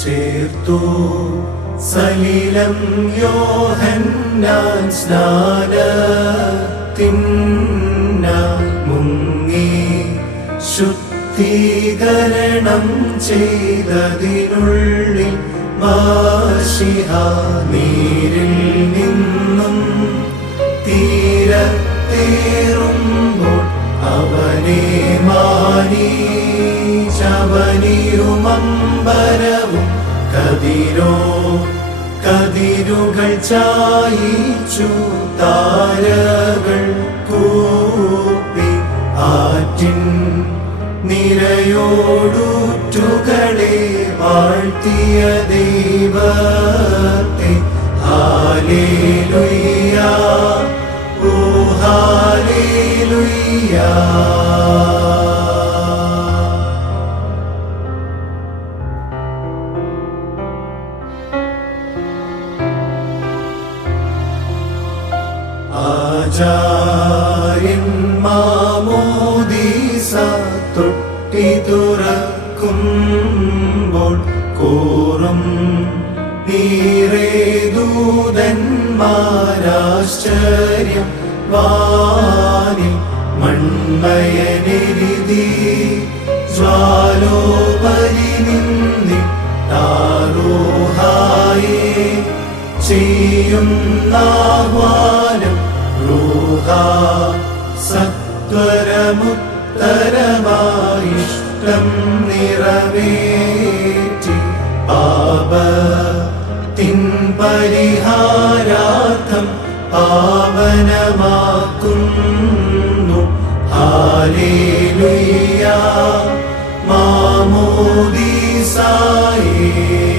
ചേർത്തു. സലിലം യോഹന്നാൻ സ്നാനത്തിന്നാൻ മുങ്ങി ശുദ്ധീകരണം ചെയ്തതിനുള്ളിൽ മാഷിഹ നീരിൽ നിന്നും തീരത്തേറുമ്പോൾ അവനെ മാനി ചവനിയുമമ്പരവും കതിരോ കതിരുകൾ ചായിച്ചു താരകൾ കൂപ്പി ആറ്റിൻ നിരയോടൂറ്റുകളെ വാഴ്ത്തിയ ദൈവത്തെ. ഹാലേലുയ്യ ഓ ഹാലേലുയ്യ. ആചാര്യൻ മാമോദീസ തൊട്ടി തുറക്കുമ്പോൾ കോറും നീറേദൂതന്മാരാശ്ചര്യം വാനിൽ മൺമയനെരുതി ജ്വാലോപരി നിന്നി താരോഹായേ ചെയ്യുന്നാഹ്വാനം റൂഹ സത്വരമുത്തരമായിഷ്ടം നിറവേറ്റി പാപ തിൻ പരിഹാരാർത്ഥം പാവനമാക്കുന്നു. ഹാലേലുയ്യ. മാമോദീസായേ.